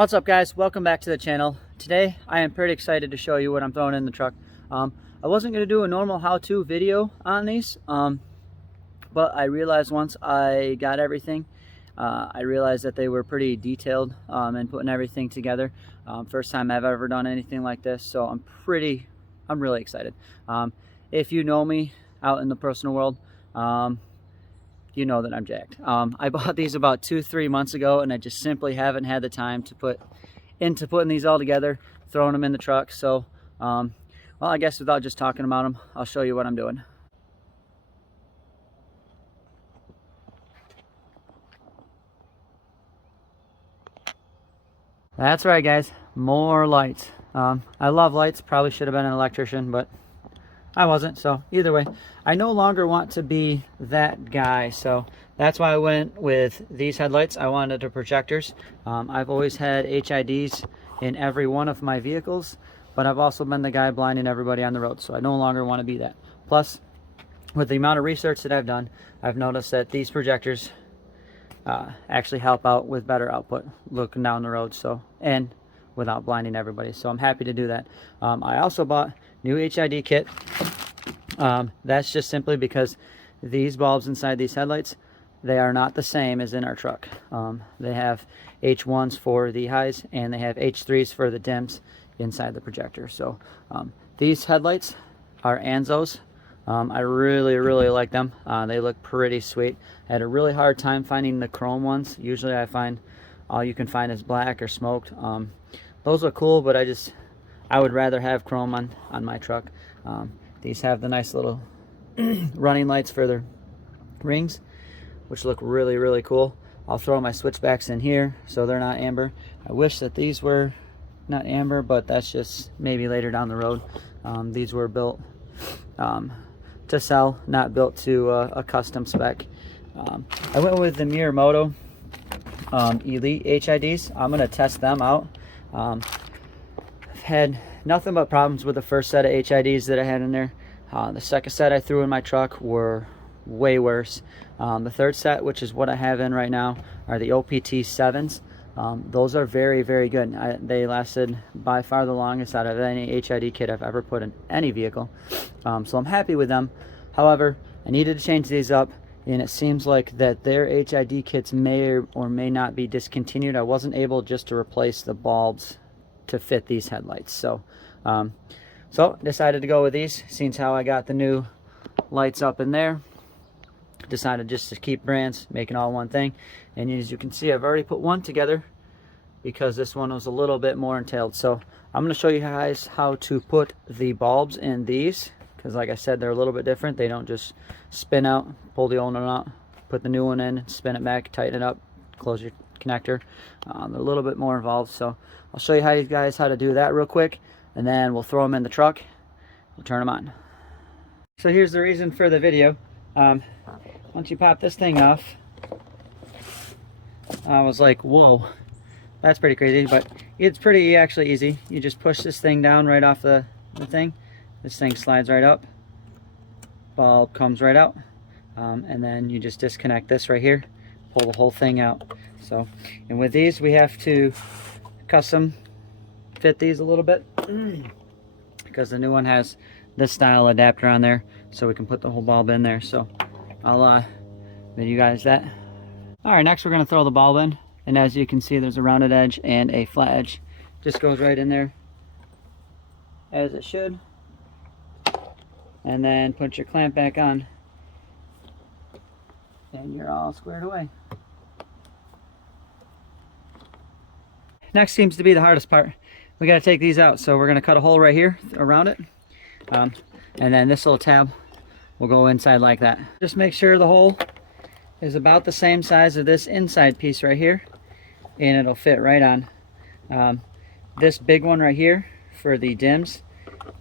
What's up, guys? Welcome back to the channel. Today I am pretty excited to show you what I'm throwing in the truck. I wasn't going to do a normal how-to video on these, but I realized once I got everything, I realized that they were pretty detailed in putting everything together. First time I've ever done anything like this, so I'm really excited. If you know me out in the personal world, you know that I'm jacked. I bought these about 2-3 months ago, and I just simply haven't had the time to put into putting these all together, throwing them in the truck. So, well, I guess without just talking about them, I'll show you what I'm doing. That's right, guys. More lights. I love lights. Probably should have been an electrician, but I wasn't. So either way, I no longer want to be that guy. So that's why I went with these headlights. I wanted the projectors. I've always had HIDs in every one of my vehicles, but I've also been the guy blinding everybody on the road. So I no longer want to be that. Plus, with the amount of research that I've done, I've noticed that these projectors actually help out with better output looking down the road, so, and without blinding everybody. So I'm happy to do that. I also bought new HID kit. That's just simply because these bulbs inside these headlights, they are not the same as in our truck. They have H1s for the highs and they have H3s for the dims inside the projector. So these headlights are Anzos. I really like them. They look pretty sweet. I had a really hard time finding the chrome ones. Usually I find all you can find is black or smoked. Those look cool, but I would rather have chrome on my truck. These have the nice little running lights for their rings, which look really cool. I'll throw my switchbacks in here so they're not amber. I wish that these were not amber, but that's just maybe later down the road. These were built to sell, not built to a custom spec. I went with the Miramoto Elite HIDs. I'm going to test them out. I've had nothing but problems with the first set of HIDs that I had in there. The second set I threw in my truck were way worse. The third set, which is what I have in right now, are the OPT 7s. Those are very good. They lasted by far the longest out of any HID kit I've ever put in any vehicle. So I'm happy with them. However, I needed to change these up, and it seems like that their HID kits may or may not be discontinued. I wasn't able just to replace the bulbs to fit these headlights. So decided to go with these, since how I got the new lights up in there. Decided just to keep brands, making all one thing. And as you can see, I've already put one together because this one was a little bit more entailed. So I'm going to show you guys how to put the bulbs in these, because like I said, they're a little bit different. They don't just spin out, pull the old one out, put the new one in, spin it back, tighten it up, close your connector. They're a little bit more involved. So I'll show you guys how to do that real quick, and then we'll throw them in the truck. We'll turn them on. So here's the reason for the video. Once you pop this thing off, I was like, whoa, that's pretty crazy, but it's pretty actually easy. You just push this thing down right off the thing. This thing slides right up, bulb comes right out, and then you just disconnect this right here, pull the whole thing out. So, and with these, we have to custom fit these a little bit because the new one has this style adapter on there, so we can put the whole bulb in there. So I'll video you guys that. Alright, next we're going to throw the bulb in, and as you can see, there's a rounded edge and a flat edge. Just goes right in there as it should, and then put your clamp back on and you're all squared away. Next seems to be the hardest part. We got to take these out, so we're going to cut a hole right here around it, and then this little tab will go inside like that. Just make sure the hole is about the same size of this inside piece right here, and it'll fit right on. This big one right here for the dims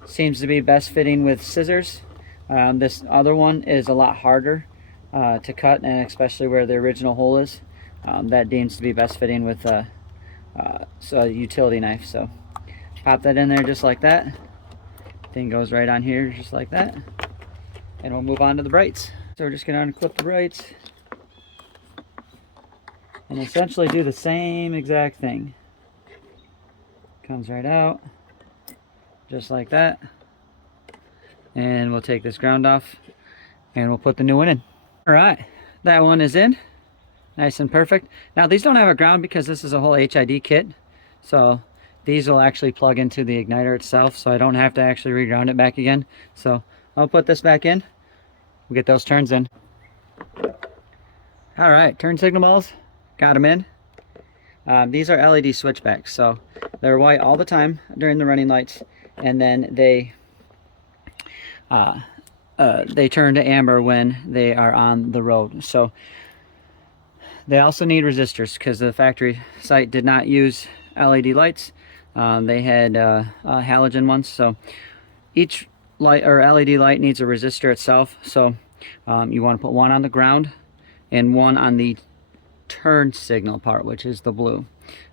seems to be best fitting with scissors. This other one is a lot harder to cut, and especially where the original hole is, that deems to be best fitting with a utility knife. So pop that in there just like that. Thing goes right on here just like that, and we'll move on to the brights. So we're just going to unclip the brights and essentially do the same exact thing. Comes right out, just like that. And we'll take this ground off and we'll put the new one in. All right, that one is in, nice and perfect. Now these don't have a ground because this is a whole HID kit. So these will actually plug into the igniter itself, so I don't have to actually reground it back again. So I'll put this back in, we'll get those turns in. All right, turn signal balls, got them in. These are LED switchbacks, so they're white all the time during the running lights, and then they turn to amber when they are on the road. So they also need resistors because the factory site did not use LED lights. They had halogen ones, so each light or LED light needs a resistor itself. So you want to put one on the ground and one on the turn signal part, which is the blue.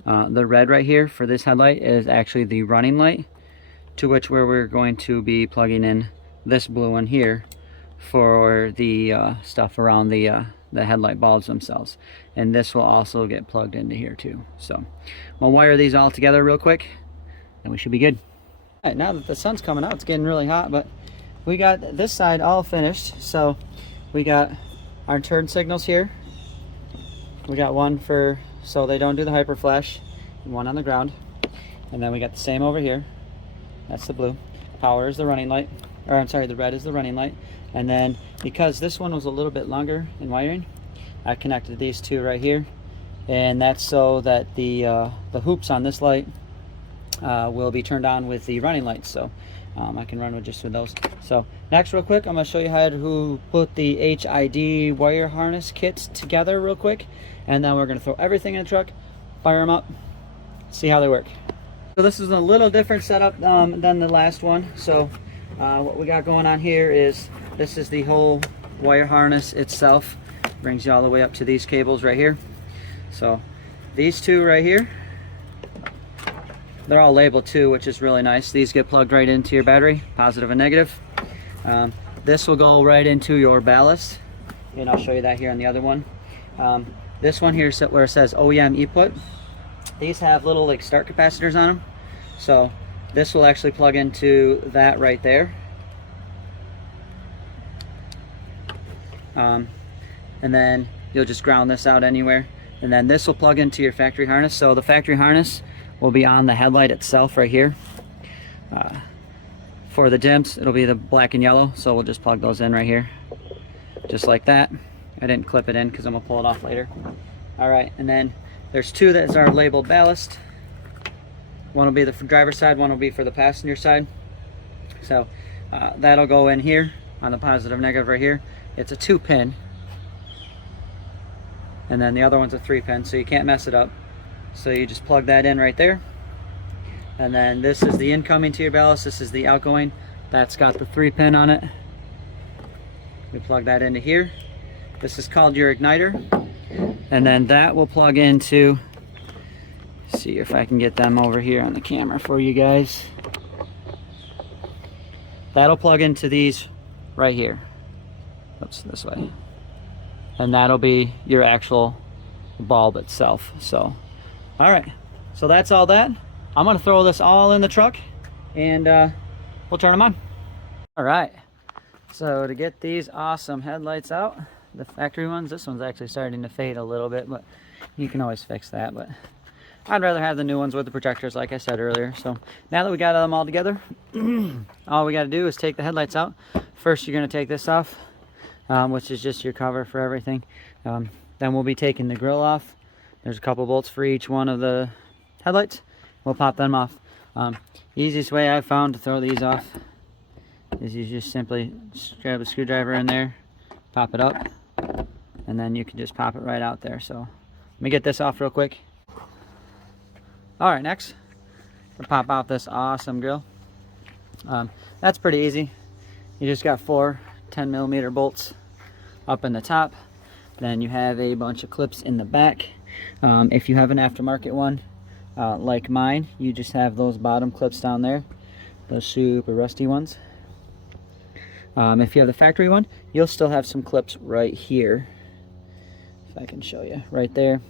The red right here for this headlight is actually the running light, to which where we're going to be plugging in this blue one here for the stuff around the headlight bulbs themselves. And this will also get plugged into here too. So we'll wire these all together real quick and we should be good. All right, now that the sun's coming out, it's getting really hot, but we got this side all finished. So we got our turn signals here. We got one for so they don't do the hyper flash, and one on the ground. And then we got the same over here. That's the blue. Power is the running light, or I'm sorry, the red is the running light. And then because this one was a little bit longer in wiring, I connected these two right here, and that's so that the hoops on this light will be turned on with the running lights. So I can run with just with those. So next, real quick, I'm going to show you how to put the HID wire harness kits together real quick, and then we're going to throw everything in the truck, fire them up, see how they work. So this is a little different setup than the last one. So what we got going on here is this is the whole wire harness itself. Brings you all the way up to these cables right here. So these two right here, they're all labeled too, which is really nice. These get plugged right into your battery, positive and negative. This will go right into your ballast, and I'll show you that here on the other one. This one here, where it says OEM input, these have little like start capacitors on them. So this will actually plug into that right there. And then you'll just ground this out anywhere. And then this will plug into your factory harness. So the factory harness will be on the headlight itself right here. For the dims, it'll be the black and yellow, so we'll just plug those in right here, just like that. I didn't clip it in because I'm gonna pull it off later. All right, and then there's two that are labeled ballast. One will be the driver's side, one will be for the passenger side. So that'll go in here on the positive negative right here. It's a 2-pin, and then the other one's a 3-pin, so you can't mess it up. So you just plug that in right there. And then this is the incoming to your ballast, this is the outgoing. That's got the 3-pin on it. We plug that into here. This is called your igniter. And then that will plug into, see if I can get them over here on the camera for you guys. That'll plug into these right here. Oops, this way. And that'll be your actual bulb itself. So, all right, so that's all that. I'm gonna throw this all in the truck and we'll turn them on. All right, so to get these awesome headlights out, the factory ones, this one's actually starting to fade a little bit, but you can always fix that. But I'd rather have the new ones with the projectors, like I said earlier. So now that we got them all together, all we gotta do is take the headlights out. First, you're gonna take this off, which is just your cover for everything. Then we'll be taking the grill off. There's a couple bolts for each one of the headlights. We'll pop them off. Easiest way I've found to throw these off is you just simply grab a screwdriver in there, pop it up, and then you can just pop it right out there. So let me get this off real quick. All right, next we'll pop out this awesome grill. That's pretty easy. You just got 4 10mm bolts up in the top. Then you have a bunch of clips in the back. If you have an aftermarket one, like mine, you just have those bottom clips down there, those super rusty ones. If you have the factory one, you'll still have some clips right here. If I can show you, right there.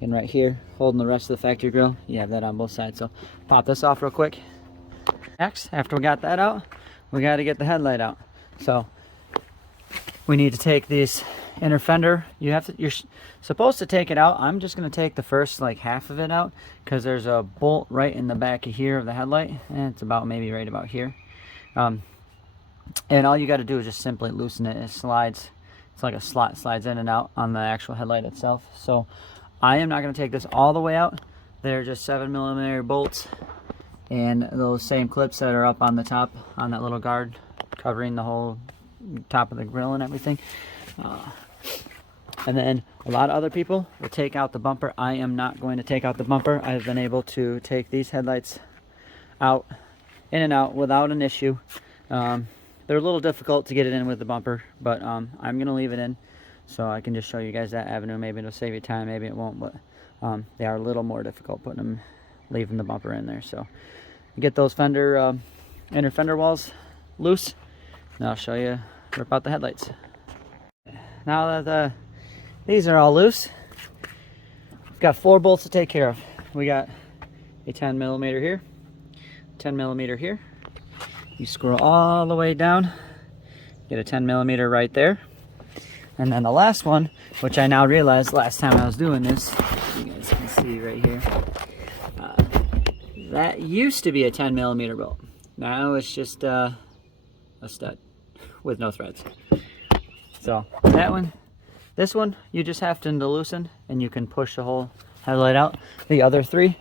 And right here, holding the rest of the factory grill, you have that on both sides. So pop this off real quick. Next, after we got that out, we got to get the headlight out. So we need to take this inner fender. You're supposed to take it out. I'm just going to take the first like half of it out because there's a bolt right in the back of here of the headlight, and it's about maybe right about here. And all you got to do is just simply loosen it. It slides. It's like a slot, slides in and out on the actual headlight itself. So I am not going to take this all the way out. They're just 7mm bolts, and those same clips that are up on the top on that little guard covering the whole top of the grill and everything. And then a lot of other people will take out the bumper. I am not going to take out the bumper. I've been able to take these headlights out, in and out without an issue. They're a little difficult to get it in with the bumper, but I'm going to leave it in so I can just show you guys that avenue. Maybe it'll save you time, maybe it won't, but they are a little more difficult leaving the bumper in there. So you get those inner fender walls loose, and I'll show you rip out the headlights. Now that these are all loose, we've got 4 bolts to take care of. We got a 10mm here, 10mm here. You scroll all the way down, get a 10mm right there. And then the last one, which I now realized last time I was doing this, you guys can see right here, that used to be a 10mm bolt. Now it's just a stud with no threads. So that one, this one, you just have to loosen and you can push the whole headlight out. The other 3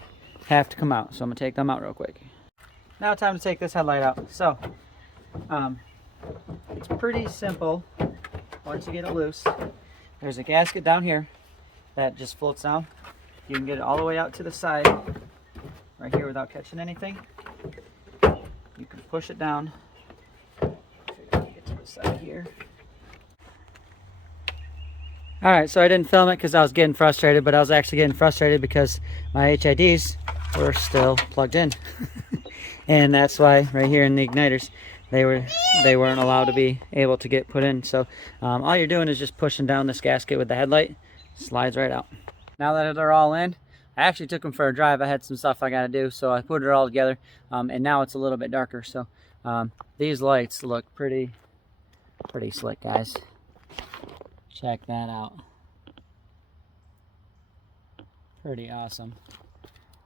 have to come out. So I'm gonna take them out real quick. Now time to take this headlight out. So it's pretty simple once you get it loose. There's a gasket down here that just floats down. You can get it all the way out to the side right here without catching anything. You can push it down. Get to the side here. Alright, so I didn't film it because I was getting frustrated, but I was actually getting frustrated because my HIDs were still plugged in. And that's why right here in the igniters, they weren't allowed to be able to get put in. So all you're doing is just pushing down this gasket with the headlight. Slides right out. Now that they're all in, I actually took them for a drive. I had some stuff I got to do, so I put it all together. And now it's a little bit darker. So these lights look pretty slick, guys. Check that out. Pretty awesome.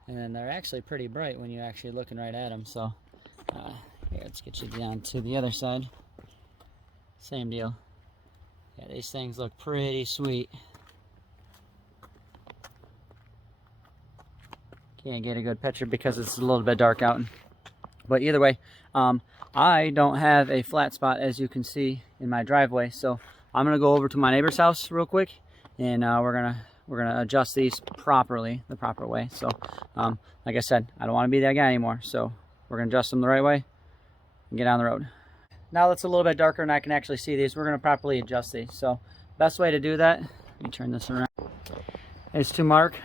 And then they're actually pretty bright when you're actually looking right at them. So here, let's get you down to the other side. Same deal. Yeah, these things look pretty sweet. Can't get a good picture because it's a little bit dark out. But either way, I don't have a flat spot, as you can see in my driveway. So I'm gonna go over to my neighbor's house real quick, and we're gonna adjust these properly, the proper way. So like I said, I don't want to be that guy anymore, so we're gonna adjust them the right way and get on the road. Now that it's a little bit darker and I can actually see these, we're gonna properly adjust these. So best way to do that, let me turn this around, is to mark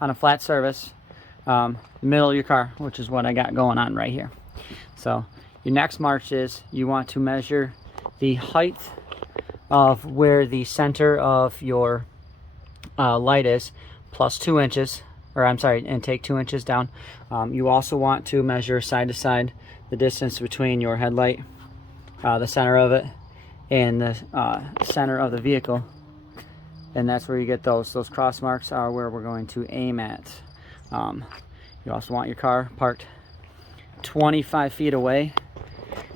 on a flat surface the middle of your car, which is what I got going on right here. So your next march is you want to measure the height of where the center of your light is, plus 2 inches, or I'm sorry, and take 2 inches down. You also want to measure side to side the distance between your headlight, the center of it, and the center of the vehicle, and that's where you get those cross marks are where we're going to aim at. You also want your car parked 25 feet away,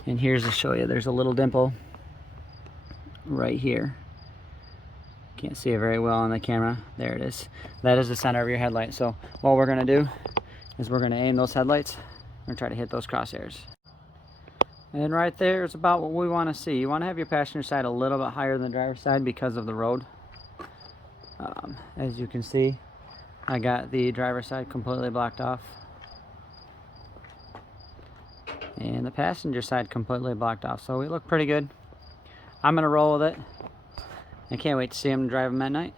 and here's to show you, there's a little dimple right here. Can't see it very well on the camera. There it is. That is the center of your headlight. So what we're going to do is we're going to aim those headlights and try to hit those crosshairs. And right there is about what we want to see. You want to have your passenger side a little bit higher than the driver's side because of the road. As you can see, I got the driver's side completely blocked off, and the passenger side completely blocked off. So we look pretty good. I'm going to roll with it. I can't wait to see him drive them at night.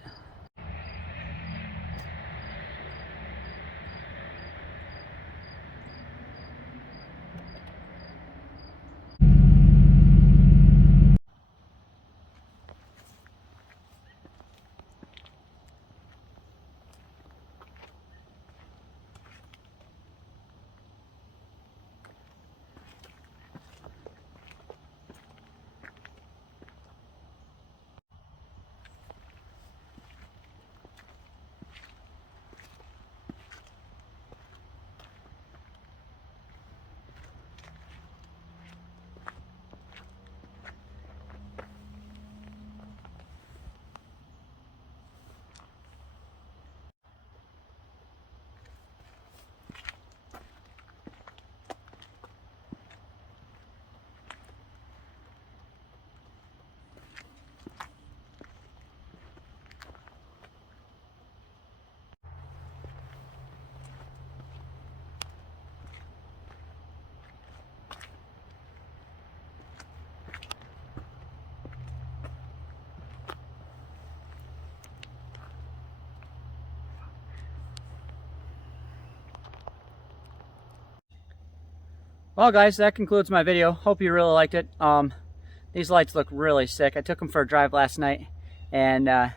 Well guys, that concludes my video. Hope you really liked it. These lights look really sick. I took them for a drive last night, and man,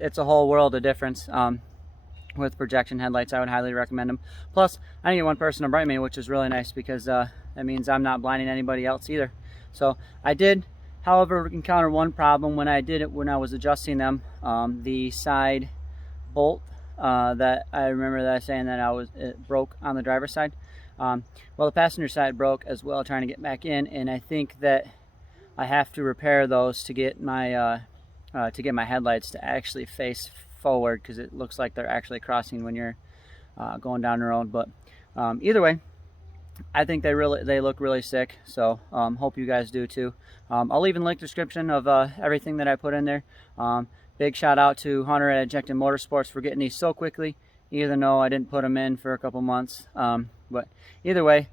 it's a whole world of difference. With projection headlights, I would highly recommend them. Plus, I need one person to brighten me, which is really nice, because that means I'm not blinding anybody else either. So I did, however, encounter one problem when I did it when I was adjusting them. The side bolt that I remember that I was saying that it broke on the driver's side. Well, the passenger side broke as well, trying to get back in, and I think that I have to repair those to get my headlights to actually face forward, because it looks like they're actually crossing when you're going down the road. But either way, I think they look really sick. So hope you guys do too. I'll leave in the link description of everything that I put in there. Big shout out to Hunter at Ejected Motorsports for getting these so quickly, even though I didn't put them in for a couple months. But either way,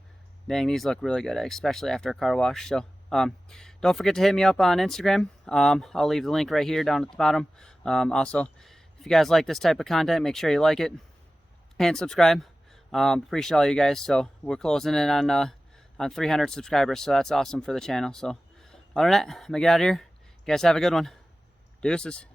dang, these look really good, especially after a car wash. So don't forget to hit me up on Instagram. I'll leave the link right here down at the bottom. Also, if you guys like this type of content, make sure you like it and subscribe. Appreciate all you guys. So we're closing in on 300 subscribers, so that's awesome for the channel. So other than that, I'm gonna get out of here. You guys have a good one. Deuces.